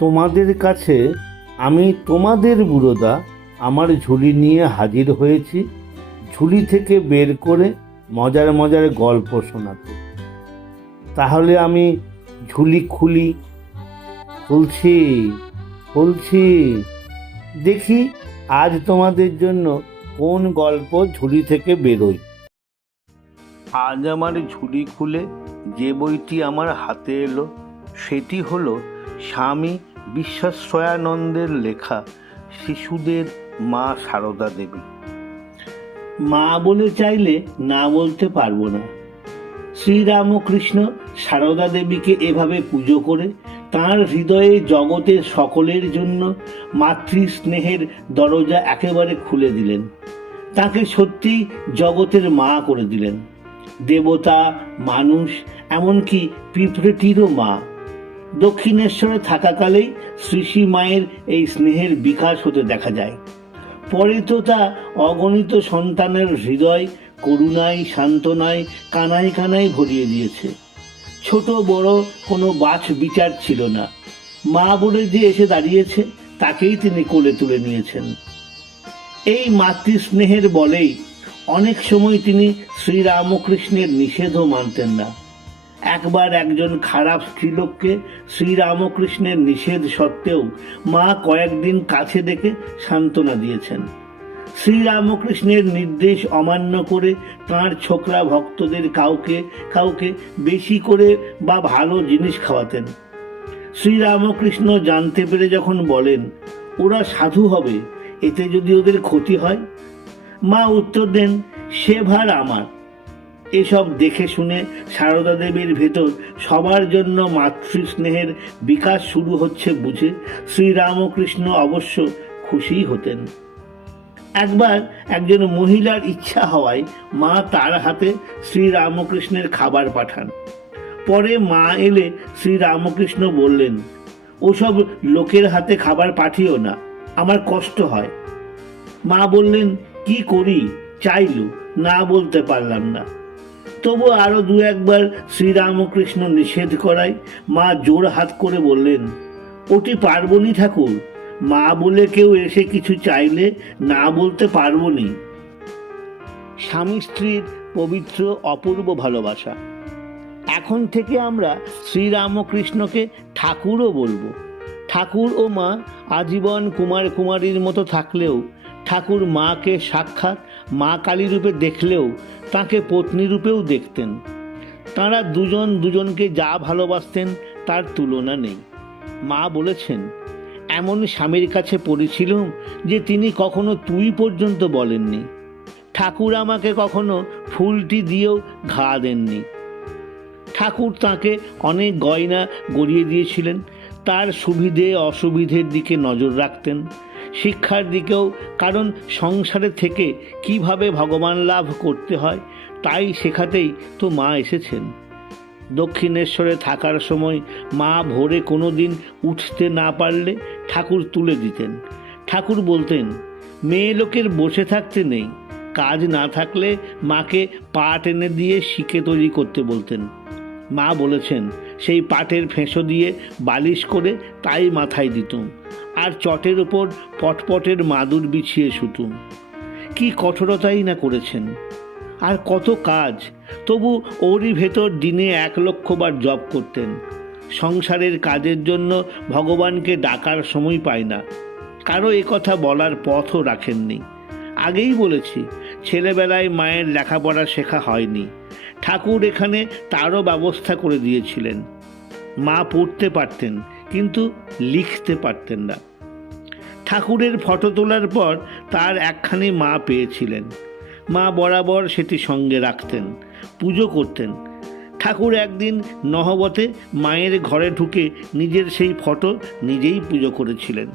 তোমাদের কাছে আমি তোমাদের বুড়োদা আমার ঝুলি নিয়ে হাজির হয়েছি, ঝুলি থেকে বের করে মজার মজার গল্প শোনাতে। তাহলে আমি ঝুলি খুলছি খুলছি, দেখি আজ তোমাদের জন্য কোন গল্প ঝুলি থেকে বেরোয়। আজ আমার ঝুলি খুলে যে বইটি আমার হাতে এলো সেটি হলো স্বামী বিশ্বাশ্রয়ানন্দের লেখা শিশুদের মা সারদা দেবী। মা বলে চাইলে না বলতে পারবো না। শ্রীরামকৃষ্ণ সারদা দেবীকে এভাবে পুজো করে তাঁর হৃদয়ে জগতের সকলের জন্য মাতৃস্নেহের দরজা একেবারে খুলে দিলেন। তাকে সত্যিই জগতের মা করে দিলেন। দেবতা, মানুষ, এমনকি পিঁপড়েটিরও মা। দক্ষিণেশ্বরে থাকাকালেই শ্রী মায়ের এই স্নেহের বিকাশ হতে দেখা যায়। পরে তো তা অগণিত সন্তানের হৃদয় করুণায়, সান্ত্বনায়, কানায় কানায় ভরিয়ে দিয়েছে। ছোট বড় কোনো বাছ বিচার ছিল না। মা বলে যে এসে দাঁড়িয়েছে তাকেই তিনি কোলে তুলে নিয়েছেন। এই মাতৃস্নেহের বলেই অনেক সময় তিনি শ্রীরামকৃষ্ণের নিষেধও মানতেন না। একবার একজন খারাপ স্ত্রীলোককে শ্রীরামকৃষ্ণের নিষেধ সত্ত্বেও মা কয়েকদিন কাছে ডেকে সান্ত্বনা দিয়েছেন। শ্রীরামকৃষ্ণের নির্দেশ অমান্য করে তাঁর ছোকরা ভক্তদের কাউকে কাউকে বেশি করে বা ভালো জিনিস খাওয়াতেন। শ্রীরামকৃষ্ণ জানতে পেরে যখন বলেন ওরা সাধু হবে, এতে যদি ওদের ক্ষতি হয়, মা উত্তর দেন সে ভার আমার। এসব দেখে শুনে সারদা দেবীর ভেতর সবার জন্য মাতৃস্নেহের বিকাশ শুরু হচ্ছে বুঝে শ্রীরামকৃষ্ণ অবশ্য খুশি হতেন। একবার একজন মহিলার ইচ্ছা হওয়ায় মা তার হাতে শ্রীরামকৃষ্ণের খাবার পাঠান। পরে মা এলে শ্রীরামকৃষ্ণ বললেন, ওসব লোকের হাতে খাবার পাঠিও না, আমার কষ্ট হয়। মা বললেন, কি করি, চাইলু, না বলতে পারলাম না। তবু আরো দু একবার শ্রীরামকৃষ্ণ নিষেধ করায় মা জোর হাত করে বললেন, ওটি পারবনি ঠাকুর, মা বলে কেউ এসে কিছু চাইলে না বলতে পারবনি। স্বামী স্ত্রীর পবিত্র অপূর্ব ভালোবাসা। এখন থেকে আমরা শ্রীরামকৃষ্ণকে ঠাকুরও বলবো। ঠাকুর ও মা আজীবন কুমার কুমারীর মতো থাকলেও ঠাকুর মাকে সাক্ষাৎ মা কালী রূপে দেখলেও তাকে পত্নী রূপেও দেখতেন। তাঁরা দুজন দুজনকে যা ভালোবাসতেন তার তুলনা নেই। মা বলেছেন, এমন স্বামীর কাছে পড়েছিলাম যে তিনি কখনো তুই পর্যন্ত বলেননি। ঠাকুর আমাকে কখনো ফুলটি দিয়েও ঘা দেননি। ঠাকুর তাকে অনেক গয়না গড়িয়ে দিয়েছিলেন। তার সুবিধে অসুবিধের দিকে নজর রাখতেন, শিক্ষার দিকেও, কারণ সংসারে থেকে কিভাবে ভগবান লাভ করতে হয় তাই শেখাতেই তো মা এসেছেন। দক্ষিণেশ্বরে থাকার সময় মা ভোরে কোনো দিন উঠতে না পারলে ঠাকুর তুলে দিতেন। ঠাকুর বলতেন, মেয়ে লোকের বসে থাকতে নেই, কাজ না থাকলে মাকে পাট এনে দিয়ে শিকে তৈরি করতে বলতেন। মা বলেছেন, সেই পাটের ফেঁসো দিয়ে বালিশ করে তাই মাথায় দিতুম, আর চটের ওপর পটপটের মাদুর বিছিয়ে শুতুম। কি কঠোরতাই না করেছেন, আর কত কাজ, তবু ওরই ভেতর দিনে 1,00,000 বার জপ করতেন। সংসারের কাজের জন্য ভগবানকে ডাকার সময় পায় না, কারো কথা বলার পথও রাখেননি। আগেই বলেছি, ছেলেবেলায় মায়ের লেখাপড়া শেখা হয়নি। ঠাকুর এখানে তারও ব্যবস্থা করে দিয়েছিলেন। মা পড়তে পারতেন কিন্তু লিখতে পারতেন না। ঠাকুরের ফটো তোলার পর তার একখানি মা পেয়েছিলেন। মা বরাবর সেটি সঙ্গে রাখতেন, পুজো করতেন। ঠাকুর একদিন নহবতে মায়ের ঘরে ঢুকে নিজের সেই ফটো নিজেই পুজো করেছিলেন।